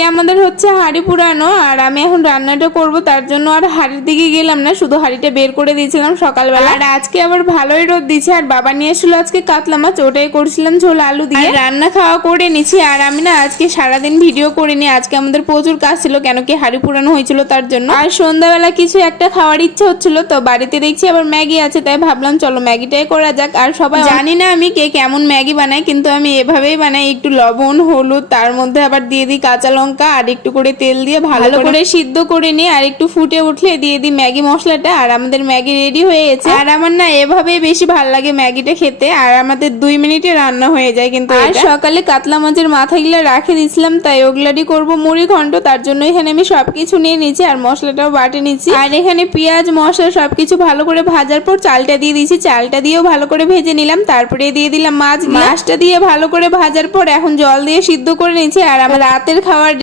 আজকে আমাদের হচ্ছে হাঁড়ি পুরানো, আর আমি এখন রান্নাটা করব, তার জন্য আর হাঁড়ির দিকে গেলাম না, শুধু হাঁড়িটা বের করে দিয়েছিলাম সকালবেলা। আর আজকে আবার ভালোই রোদ দিচ্ছে, আর বাবা নিয়ে এসেছিল আজকে কাতলা মাছ, ওটাই করছিলাম ঝোল আলু দিয়ে। রান্না খাওয়া করে নিছি। আর আমি না আজকে সারাদিন ভিডিও করিনি, আজকে আমাদের প্রচুর কাজ ছিল, কেন কি হাঁড়ি পুরানো হয়েছিল তার জন্য। আর সন্ধ্যাবেলা কিছু একটা খাওয়ার ইচ্ছা হচ্ছিল, তো বাড়িতে দেখছি আবার ম্যাগি আছে, তাই ভাবলাম চলো ম্যাগিটাই করা যাক। আর সবাই জানি না আমি কে কেমন ম্যাগি বানাই, কিন্তু আমি এভাবেই বানাই, একটু লবণ হলুদ তার মধ্যে আবার দিয়ে দিই কাঁচা লঙ্কা আর একটু করে তেল দিয়ে ভালো করে সিদ্ধ করে নিই, আর একটু ফুটে উঠলে দিয়ে দিই ম্যাগি মশলাটা, আর আমাদের ম্যাগি রেডি হয়ে গেছে। আর আমার না এভাবেই বেশি ভালো লাগে ম্যাগিটা খেতে, আর আমাদের 2 মিনিটে রান্না হয়ে যায়। কিন্তু আর সকালে কাতলা মাছের মাথাগুলো রাখে দিয়েছিলাম, তাই ওগুলারই করবো মুড়ি ঘন্ট, তার জন্য এখানে আমি সবকিছু নিয়ে নিচ্ছি আর মশলাটাও বাটে নিচ্ছি। আর এখানে পেঁয়াজ মশলা সবকিছু ভালো করে ভাজার পর চালটা দিয়ে দিয়েছি, চালটা দিয়েও ভালো করে ভেজে নিলাম, তারপরে দিয়ে দিলাম মাছটা দিয়ে ভালো করে ভাজার পর এখন জল দিয়ে সিদ্ধ করে নিচ্ছি। আর আমার রাতের খাওয়ার